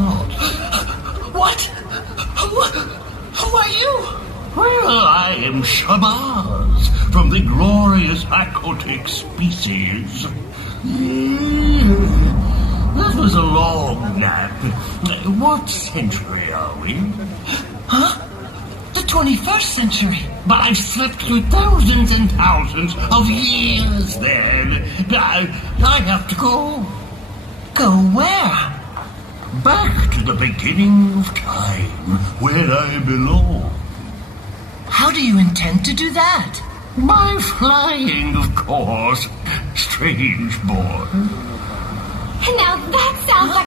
thought. What? Who are you? Well, I am Shabazz, from the glorious aquatic species. That was a long nap. What century are we? Huh? The 21st century. But I've slept through thousands and thousands of years then. I have to go. Go where? Back to the beginning of time, where I belong. How do you intend to do that? By flying, of course. Strange boy. Now that sounds like